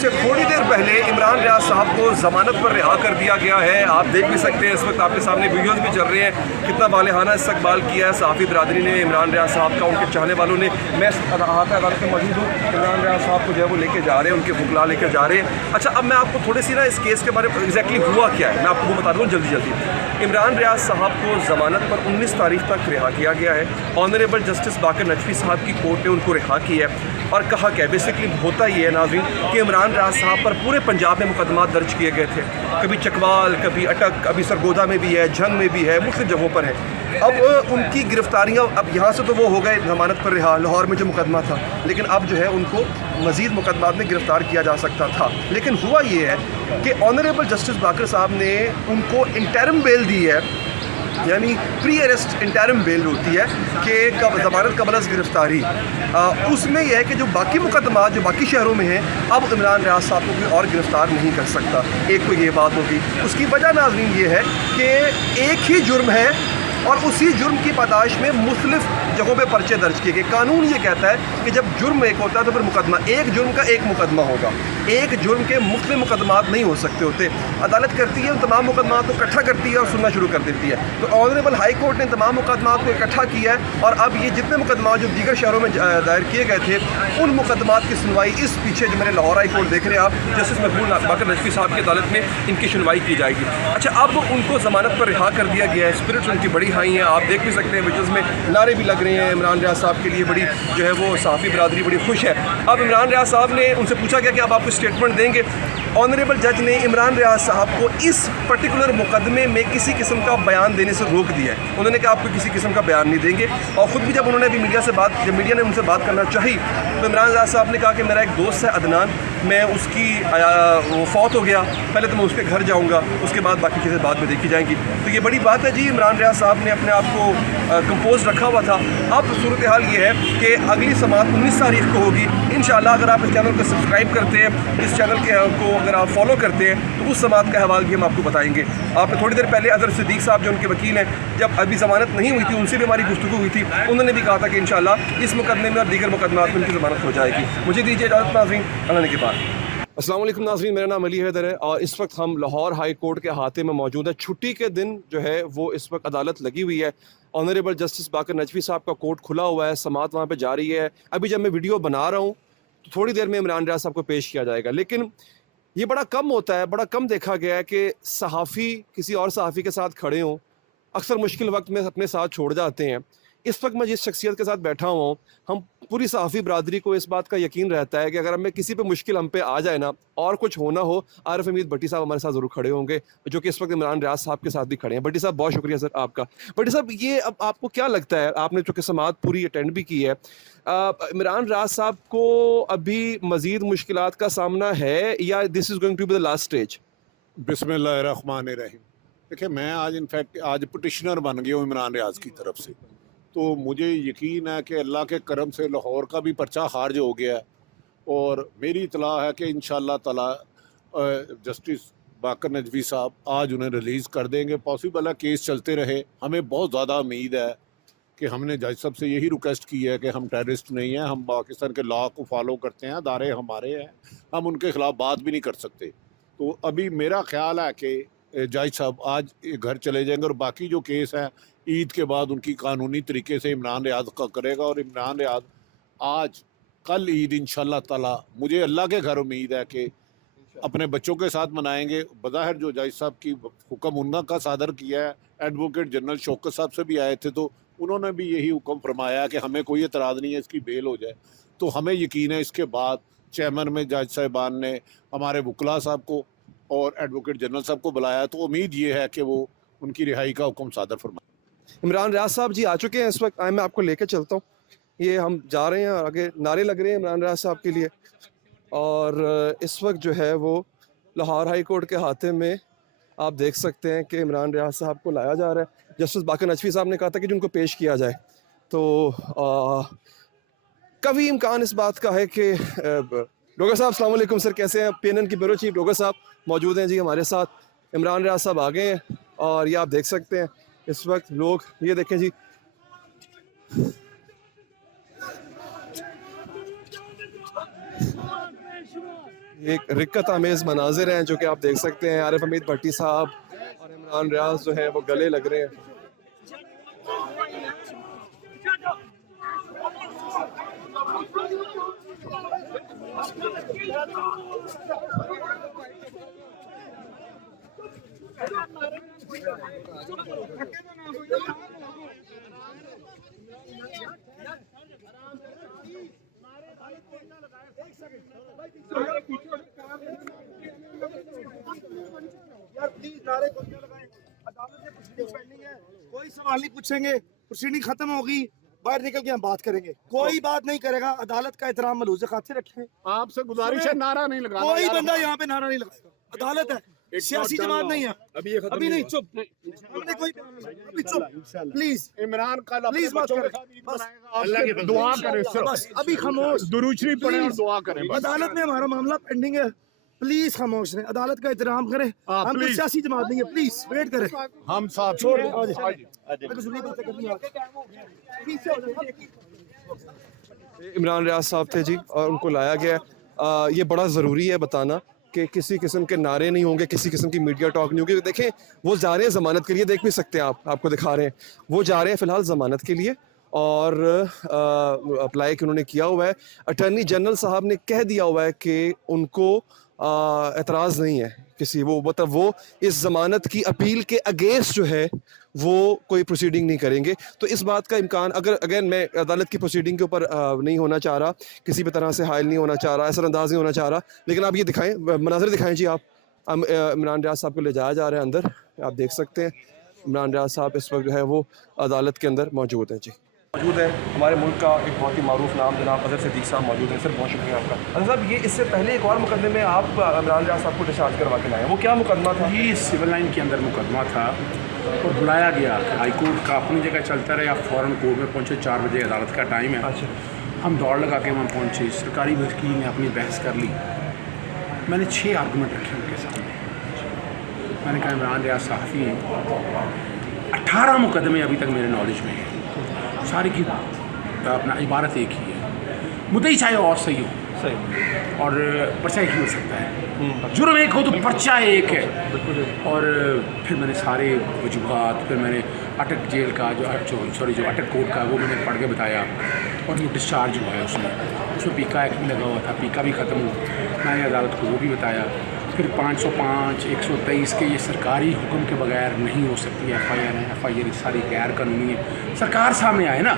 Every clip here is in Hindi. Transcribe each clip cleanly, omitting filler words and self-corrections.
से थोड़ी देर पहले इमरान रियाज साहब को ज़मानत पर रिहा कर दिया गया है। आप देख भी सकते हैं, इस वक्त आपके सामने वीडियोस भी चल रहे हैं, कितना बालिहाना इस्तकबाल किया है सहाफ़ी बरादरी ने इमरान रियाज साहब का, उनके चाहने वालों ने। मैं अदालत में मौजूद हूँ, इमरान रियाज साहब को जो है वो लेके जा रहे हैं, उनके वकला लेकर जा रहे हैं। अच्छा, अब मैं आपको थोड़ी सी ना इस केस के बारे में एग्जैक्टली हुआ क्या है मैं आपको बता दूँ जल्दी। इमरान रियाज साहब को ज़मानत पर 19 तारीख तक रिहा किया गया है। ऑनरेबल जस्टिस बाकर नजफी साहब की कोर्ट ने उनको रिहा किया है। और कहा क्या है, बेसिकली होता ये है नाज़रीन कि इमरान रियाज साहब पर पूरे पंजाब में मुकदमा दर्ज किए गए थे। कभी चकवाल, कभी अटक, अभी सरगोदा में भी है, झंग में भी है, मुख्तलिफ जगहों पर है। अब उनकी गिरफ्तारियाँ, अब यहाँ से तो वो हो गए ज़मानत पर रिहा, लाहौर में जो मुकदमा था, लेकिन अब जो है उनको मज़ीद मुकदमात में गिरफ़्तार किया जा सकता था। लेकिन हुआ ये है कि ऑनरेबल जस्टिस बाकर साहब ने उनको इंटरिम बेल दी है, यानी प्री अरेस्ट इंटरिम बेल होती है कि कब ज़मानत कबल अज़ गिरफ़्तारी। उसमें यह है कि जो बाकी मुकदमा जो बाकी शहरों में हैं, अब इमरान रियाज साहब को कोई और गिरफ़्तार नहीं कर सकता। एक तो ये बात होगी। उसकी वजह नाज़रीन ये है कि एक ही जुर्म है और उसी जुर्म की पादाश में मुख्तलिफ जगहों पे पर्चे दर्ज किए गए। कानून ये कहता है कि जब जुर्म एक होता है तो फिर मुकदमा, एक जुर्म का एक मुकदमा होगा, एक जुर्म के मुख्तलिफ मुकदमात नहीं हो सकते होते। अदालत करती है उन तमाम मुकदमात को इकट्ठा करती है और सुनना शुरू कर देती है। तो ऑनरेबल हाई कोर्ट ने तमाम मुकदमात को इकट्ठा किया है और अब ये जितने मुकदमा जो दीगर शहरों में दायर किए गए थे, उन मुकदमात की सुनवाई इस पीछे जो मेरे लाहौर हाई कोर्ट देख रहे हैं आप, जस्टिस महबूब बाकर नजफी साहब की अदालत में इनकी सुनवाई की जाएगी। अच्छा, अब उनको ज़मानत पर रिहा कर दिया गया है। स्पिरिट्स उनकी बड़ी हाई हैं, आप देख भी सकते हैं वीडियोज़ में नारे भी लग रहे हैं। इमरान रियाज साहब के लिए बड़ी जो है वो सहाफ़ी बरादरी बड़ी खुश है। अब इमरान रियाज साहब ने उनसे पूछा गया कि अब आपको स्टेटमेंट देंगे। ऑनरेबल जज ने इमरान रियाज साहब को इस पर्टिकुलर मुकदमे में किसी किस्म का बयान देने से रोक दिया है। उन्होंने कहा आपको किसी किस्म का बयान नहीं देंगे। और ख़ुद भी जब उन्होंने अभी जब मीडिया ने उनसे बात करना चाही तो इमरान रियाज साहब ने कहा कि मेरा एक दोस्त है अदनान, मैं उसकी वो फौत हो गया, पहले तो मैं उसके घर जाऊँगा, उसके बाद बाकी चीज़ें बाद में देखी जाएंगी। तो ये बड़ी बात है जी। इमरान रियाज साहब ने अपने आप को कंपोज रखा हुआ था। अब सूरत हाल ये है कि अगली समाअत 19 तारीख को होगी इंशाअल्लाह। अगर आप इस चैनल को सब्सक्राइब करते हैं, इस चैनल को अगर आप फॉलो करते हैं, तो उस समाअत का हवाल भी हम आपको बताएंगे। आपने थोड़ी देर पहले अजहर सिद्दीक साहब जो उनके वकील हैं, जब अभी ज़मानत नहीं हुई थी, उनसे भी हमारी गुफ्तगू हुई थी। उन्होंने भी कहा था कि इंशाअल्लाह इस मुकदमे में और दीगर मुकदमात में उनकी ज़मानत हो जाएगी। मुझे दीजिए इजाज़त नाज़रीन, अल्लाह के बाद। अस्सलाम वालेकुम नाज़रीन, मेरा नाम अली हैदर है और इस वक्त हम लाहौर हाई कोर्ट के अहाते में मौजूद है। छुट्टी के दिन जो है वो इस वक्त अदालत लगी हुई है। ऑनरेबल जस्टिस बाकर नजफी साहब का कोर्ट खुला हुआ है, समाअत वहाँ पे जारी है। अभी जब मैं वीडियो बना रहा हूँ तो थोड़ी देर में इमरान रियाज साहब को पेश किया जाएगा। लेकिन ये बड़ा कम होता है, बड़ा कम देखा गया है कि सहाफ़ी किसी और सहाफ़ी के साथ खड़े हों। अक्सर मुश्किल वक्त में अपने साथ छोड़ जाते हैं। इस वक्त मैं जिस शख्सियत के साथ बैठा हुआ हूँ, हम पूरी सहाफ़ी बरादरी को इस बात का यकीन रहता है कि अगर हमें किसी पे मुश्किल हम पे आ जाए ना और कुछ होना हो, आरिफ हमीद भट्टी साहब हमारे साथ ज़रूर खड़े होंगे, जो कि इस वक्त इमरान रियाज साहब के साथ भी खड़े हैं। भट्टी साहब बहुत शुक्रिया सर आपका। भट्टी साहब, ये अब आपको क्या लगता है, आपने चूँकि समाअत पूरी अटेंड भी की है, इमरान रियाज साहब को अभी मज़ीद मुश्किलात का सामना है या this is going to be the last stage? बिस्मिल्लाहिर्रहमानिर्रहीम। देखिए, मैं आज इनफैक्ट आज पिटिशनर बन गया हूँ इमरान रियाज की तरफ से। तो मुझे यकीन है कि अल्लाह के करम से लाहौर का भी पर्चा खारिज हो गया है और मेरी इतला है कि इंशाअल्लाह ताला जस्टिस बाकर नजवी साहब आज उन्हें रिलीज़ कर देंगे। पॉसिबल है केस चलते रहे। हमें बहुत ज़्यादा उम्मीद है कि हमने जज साहब से यही रिक्वेस्ट की है कि हम टेररिस्ट नहीं हैं, हम पाकिस्तान के लॉ को फॉलो करते हैं, अदारे हमारे हैं, हम उनके ख़िलाफ़ बात भी नहीं कर सकते। तो अभी मेरा ख्याल है कि जज साहब आज घर चले जाएंगे और बाकी जो केस है ईद के बाद उनकी कानूनी तरीके से इमरान रियाज का करेगा और इमरान रियाज आज कल ईद इंशाअल्लाह ताला मुझे अल्लाह के घर उम्मीद है कि अपने बच्चों के साथ मनाएंगे। बज़ाहिर जो जज साहब की हुक्म उनका सादर किया है, एडवोकेट जनरल शौकत साहब से भी आए थे तो उन्होंने भी यही हुक्म फरमाया कि हमें कोई एतराज़ नहीं है, इसकी बेल हो जाए। तो हमें यकीन है इसके बाद चैम्बर में जज साहिबान ने हमारे वकला साहब को और एडवोकेट जनरल साहब को बुलाया, तो उम्मीद ये है कि वो उनकी रिहाई का हुक्म सादर फरमाए। इमरान रियाज साहब जी आ चुके हैं इस वक्त। आए, मैं आपको लेके चलता हूँ। ये हम जा रहे हैं, आगे नारे लग रहे हैं इमरान रियाज साहब के लिए। और इस वक्त जो है वो लाहौर हाई कोर्ट के अहाते में आप देख सकते हैं कि इमरान रियाज साहब को लाया जा रहा है। जस्टिस बाकर नजफी साहब ने कहा था कि जिनको पेश किया जाए, तो कभी इम्कान इस बात का है कि डोगर साहब, अस्सलाम वालेकुम सर, कैसे हैं? PNN की ब्यूरो चीफ डोगर साहब मौजूद हैं जी हमारे साथ। इमरान रियाज साहब आ गए हैं और ये आप देख सकते हैं इस वक्त लोग, ये देखें जी, एक रिक्कत आमेज़ मनाजिर हैं जो कि आप देख सकते हैं। आरिफ हमीद भट्टी साहब और इमरान रियाज जो हैं वो गले लग रहे हैं। कोई सवाल नहीं पूछेंगे, प्रोसीडिंग खत्म होगी, बाहर निकल के हम बात करेंगे। कोई बात नहीं करेगा, अदालत का एहतराम मलूज़ खातिर रखें। आपसे गुजारिश है नारा नहीं लगाना। कोई बंदा यहाँ पे नारा नहीं लगाएगा, अदालत है, सियासी जमात नहीं है। अभी नहीं, चुप, हमने कोई अभी चुप, प्लीज इमरान का प्लीज बात करें, बस अल्लाह की दुआ करें सिर्फ, बस अभी खामोश, दुरूद शरीफ पढ़ें और दुआ करें बस। अदालत में हमारा मामला पेंडिंग है, प्लीज खामोश रहें, अदालत का एहतराम करें। हम कोई सियासी जमात नहीं है, प्लीज वेट करें। हम साथ छोड़ दें, इमरान रियाज साहब थे जी और उनको लाया गया है। ये बड़ा ज़रूरी है बताना कि किसी किस्म के नारे नहीं होंगे, किसी किस्म की मीडिया टॉक नहीं होगी। देखें वो जा रहे हैं ज़मानत के लिए, देख भी सकते हैं आप, आपको दिखा रहे हैं वो जा रहे हैं फ़िलहाल ज़मानत के लिए और अप्लाई कि उन्होंने किया हुआ है। अटर्नी जनरल साहब ने कह दिया हुआ है कि उनको एतराज़ नहीं है किसी, वो मतलब वो इस ज़मानत की अपील के अगेंस्ट जो है वो कोई प्रोसीडिंग नहीं करेंगे। तो इस बात का इम्कान, अगर अगेन मैं अदालत की प्रोसीडिंग के ऊपर नहीं होना चाह रहा, किसी भी तरह से हायल नहीं होना चाह रहा, असरअंदाज नहीं होना चाह रहा, लेकिन आप ये दिखाएं, मनाज़र दिखाएं जी आप। इमरान रियाज साहब को ले जाया जा रहा है अंदर, आप देख सकते हैं इमरान रियाज साहब इस वक्त जो है वो अदालत के अंदर मौजूद हैं जी। मौजूद है हमारे मुल्क का एक बहुत ही मारूफ नाम जनाब अजहर सिद्दीक साहब मौजूद हैं। सर बहुत शुक्रिया आपका। अजहर साहब, ये इससे पहले एक और मुकदमे में आप इमरान रियाज साहब को डिस्चार्ज करवा के लाए हैं, वो क्या मुकदमा था? ये सिविल लाइन के अंदर मुकदमा था और बुलाया गया हाई कोर्ट का अपनी जगह चलता रहे। आप फ़ौरन कोर्ट में पहुँचे, 4 बजे अदालत का टाइम है। अच्छा, हम दौड़ लगा के वहाँ पहुँचे, सरकारी वकील ने अपनी बहस कर ली। मैंने 6 आर्गूमेंट रखे उनके सामने। मैंने कहा इमरान रियाज सहाफ़ी हैं, 18 मुकदमे अभी तक मेरे नॉलेज में हैं, सारी की अपना इबारत एक ही है, मुद्दई चाहे और सही हो सही और पर्चा एक ही हो सकता है, जुर्म एक हो तो पर्चा एक है। और फिर मैंने सारे वजूहात, फिर मैंने अटक जेल का जो अटक कोर्ट का वो मैंने पढ़ के बताया और जो डिस्चार्ज हुआ है उसमें पीका एक्ट भी लगा हुआ था, पीका भी ख़त्म हुआ, मैंने अदालत को वो भी बताया। फिर 505, 123 के ये सरकारी हुक्म के बगैर नहीं हो सकती FIR है, FIR सारी गैर कानूनी है। सरकार सामने आए ना,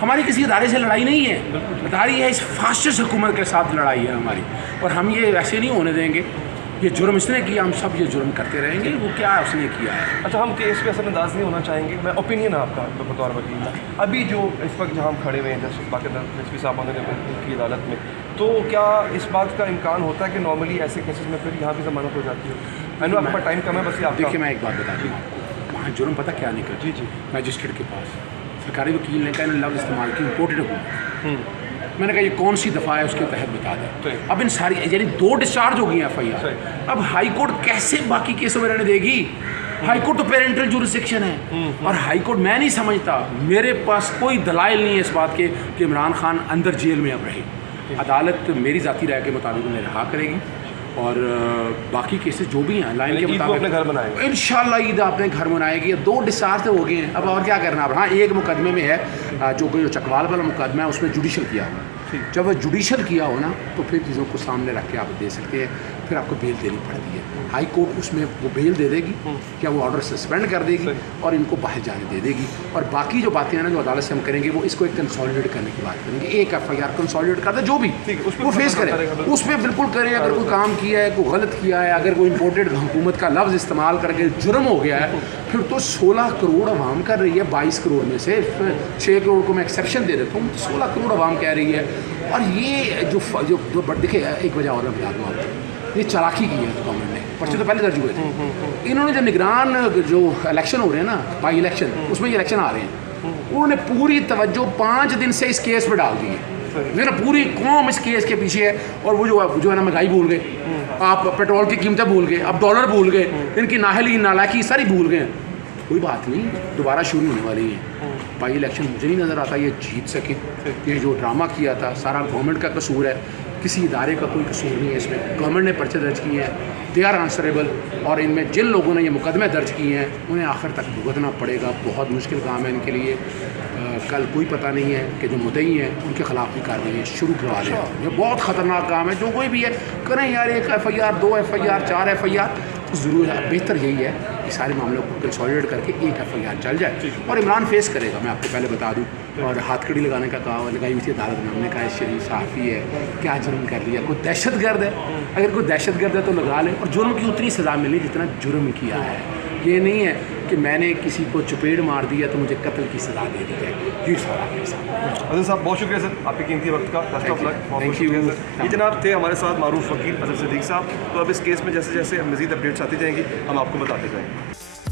हमारी किसी अदारे से लड़ाई नहीं है, अदारी है इस फाशिस्ट हुकूमत के साथ लड़ाई है हमारी, और हम ये वैसे नहीं होने देंगे। ये जुर्म इसने किया, हम सब ये जुर्म करते रहेंगे, वो क्या उसने किया है। अच्छा, हम केस पे असरअंदाज नहीं होना चाहेंगे, मैं ओपिनियन आपका बतौर वकील का। अभी जो इस वक्त जहाँ हम खड़े हुए हैं जस्टिस बाक़र रिजवी साहब की अदालत में, तो क्या इस बात का इम्कान होता है कि नॉर्मली ऐसे केसेस में फिर यहाँ भी ज़मानत हो जाती है? मैंने आपका टाइम कम है, बस आप देखिए मैं एक बात बता दूँ आपको, वहाँ जुर्म पता क्या निकल जी मैजिस्ट्रेट के पास सरकारी वकील ने कहा लफ्ज़ इस्तेमाल की इम्पोर्टेड हुकूमत। मैंने कहा ये कौन सी दफ़ा है उसके तहत बता दें। अब इन सारी यानी 2 डिस्चार्ज हो गई हैं FIR। अब हाई कोर्ट कैसे बाकी केसों में रहने देगी? हाई कोर्ट तो पेरेंटल जुरिस्डिक्शन है और हाई कोर्ट, मैं नहीं समझता, मेरे पास कोई दलाइल नहीं है इस बात के कि इमरान खान अंदर जेल में अब रहे। अदालत मेरी ज़ाती राय के मुताबिक उन्हें रिहा करेगी और बाकी केसेस जो भी हैं लाइन के मुताबिक अपने घर बनाएंगे इंशाल्लाह। ईद अपने घर मनाएगी। 2 डिस्चार्ज तो हो गए हैं, अब और क्या करना। अब हाँ, एक मुकदमे में है जो कोई चकवाल वाला मुकदमा है, उसमें जुडिशल किया हुआ। जब वह जुडिशल किया हो ना तो फिर चीज़ों को सामने रख के आप दे सकते हैं, फिर आपको बेल देनी पड़ती है। हाई कोर्ट उसमें वो बेल दे देगी या वो ऑर्डर सस्पेंड कर देगी और इनको बाहर जाने दे देगी। और बाकी जो बातें हैं ना जो अदालत से हम करेंगे, वो इसको एक कंसोलिडेट करने की बात करेंगे। एक FIR कंसोलिडेट करते जो भी वो फेस करें, उस पर बिल्कुल करें। अगर कोई काम किया है, कोई गलत किया है, अगर कोई इम्पोर्टेड हुकूमत का लफ्ज़ इस्तेमाल करके जुर्म हो गया है, फिर तो 16 करोड़ आवाम कर रही है। 22 करोड़ में से 6 करोड़ को मैं एक्सेप्शन दे देता हूँ, 16 करोड़ आवाम कह रही है। और ये जो देखिए, एक वजह और मैं बता दूँ आपको, ये चालाकी की है गवर्नमेंट ने। पर्चे तो पहले दर्ज हुए थे, इन्होंने जो निगरान जो इलेक्शन हो रहे हैं ना, बाई इलेक्शन, उसमें ये इलेक्शन आ रहे हैं, उन्होंने पूरी तवज्जो 5 दिन से इस केस पर डाल दी है ना। पूरी कौम इस केस के पीछे है। और वो जो है ना, महंगाई भूल गए, आप पेट्रोल की कीमतें भूल गए, आप डॉलर भूल गए, इनकी नाहली नालायकी सारी भूल गए। कोई बात नहीं, दोबारा शुरू होने वाली है। बाई इलेक्शन मुझे नहीं नज़र आता ये जीत सके। ये जो ड्रामा किया था सारा गवर्नमेंट का कसूर है किसी इदारे का कोई कसूर नहीं है इसमें। गवर्नमेंट ने पर्चे दर्ज किए हैं, दे आर आंसरेबल, और इनमें जिन लोगों ने ये मुकदमे दर्ज किए हैं उन्हें आखिर तक भुगतना पड़ेगा। बहुत मुश्किल काम है इनके लिए। कल कोई पता नहीं है कि जो मुद्दई हैं उनके खिलाफ भी कार्रवाई शुरू करवा दें। ये बहुत ख़तरनाक काम है। जो कोई भी है करें यार, 1 FIR 2 FIR 4 FIR, तो ज़रूर है। बेहतर यही है कि सारे मामलों को कंसोलिडेट करके 1 FIR चल जाए और इमरान फेस करेगा। मैं आपको पहले बता दूं, और हाथकड़ी लगाने का कहा लगाई हुई थी अदालत में। हमने कहा शरीफ सहाफ़ी है, क्या जुर्म कर लिया, कोई दहशतगर्द है, अगर कोई दहशतगर्द है तो लगा ले, और जुर्म की उतनी सज़ा मिली जितना जुर्म किया है। ये नहीं है कि मैंने किसी को चपेट मार दिया तो मुझे कत्ल की सज़ा दे दी जाए। ये सारा केस है। अजहर साहब बहुत शुक्रिया सर आपके कीमती वक्त का। Best of luck. बहुत Thank you. शुक्रिया सर। ये जनाब थे हमारे साथ मारूफ वकील अजहर सिद्दीक साहब। तो अब इस केस में जैसे जैसे मज़ीद अपडेट्स आती जाएंगी हम आपको बताते जाएंगे।